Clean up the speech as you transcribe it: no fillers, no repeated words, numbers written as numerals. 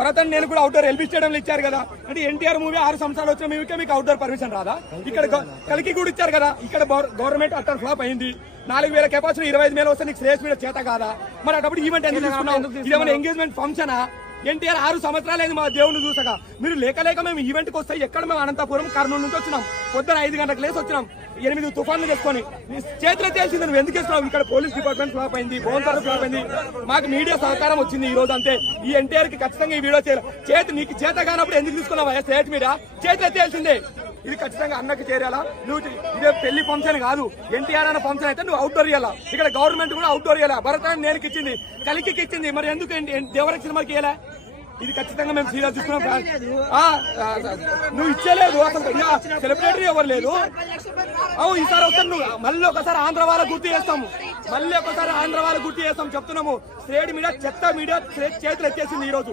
భరత్ నేను కూడా outdoor LB స్టేడియంలో ఇచ్చారు కదా. అంటే ఎన్టీఆర్ మూవీ 6 సంవత్సరాలు వచ్చిన మీకే మీకు అవుట్డోర్ పర్మిషన్ రాదా? ఇక్కడ కలికి కూడా ఇచ్చారు కదా. ఇక్కడ గవర్నమెంట్ అట్టర్ ఫ్లాప్ అయింది. 4000 కెపాసిటీ 25,000 వస్తే నీకు శ్రేయస్ మీద చేత కాదా? మరి అటప్పుడు ఈవెంట్ ఎందుకు తీసుకున్నావు? ఇదేమైనా ఎంగేజ్మెంట్ ఫంక్షనా? ఎన్టీఆర్ 6 సంవత్సరాలైంది మా దేవుని చూసగా. మీరు లేక మేము ఈవెంట్కి వస్తే ఎక్కడ మేము అనంతపురం కర్నూలు నుంచి వచ్చినాం. పొద్దున 5 గంటలకు లేసి వచ్చినాం. 8 తుఫాన్లు చేసుకొని చేతిలో తెలిసింది. నువ్వు ఎందుకు ఇస్తున్నావు? ఇక్కడ పోలీస్ డిపార్ట్మెంట్ ఫ్లాప్ అయింది, బోన్సార్ ఫ్లాప్ అయింది. మాకు మీడియా సహకారం వచ్చింది ఈ రోజు అంతే. ఈ ఎన్టీఆర్ కి ఖచ్చితంగా ఈ వీడియో చేయాలి. నీకు చేత కానప్పుడు ఎందుకు తీసుకున్నావా స్టేట్ మీద? చేతిలో తెలిసిందే. ఇది ఖచ్చితంగా అన్నకి చేరాలా? నువ్వు ఇదే పెళ్లి ఫంక్షన్ కాదు, ఎన్టీఆర్ అన్న ఫంక్షన్ అయితే నువ్వు అవుట్డోర్ ఇవ్వాలా. ఇక్కడ గవర్నమెంట్ కూడా అవుట్డోర్ ఇవ్వాలా. భరతాన్ని నేను ఇచ్చింది, కలికి ఇచ్చింది. మరి ఎందుకు దేవరక్ష సినిమాకి ఇవ్వాలా? ఇది ఖచ్చితంగా మేము సీరియస్ తీసుకున్నాం. నువ్వు ఇచ్చలేదు అసలు. సెలబ్రిటీ ఎవరు లేదు. ఈసారి వస్తాను. నువ్వు మళ్ళీ ఒకసారి ఆంధ్ర వాళ్ళ గుర్తు చేస్తాము. చెప్తున్నాము. స్టేట్ మీడియా చెత్త మీడియా చేతులు ఎత్తేసింది ఈ రోజు.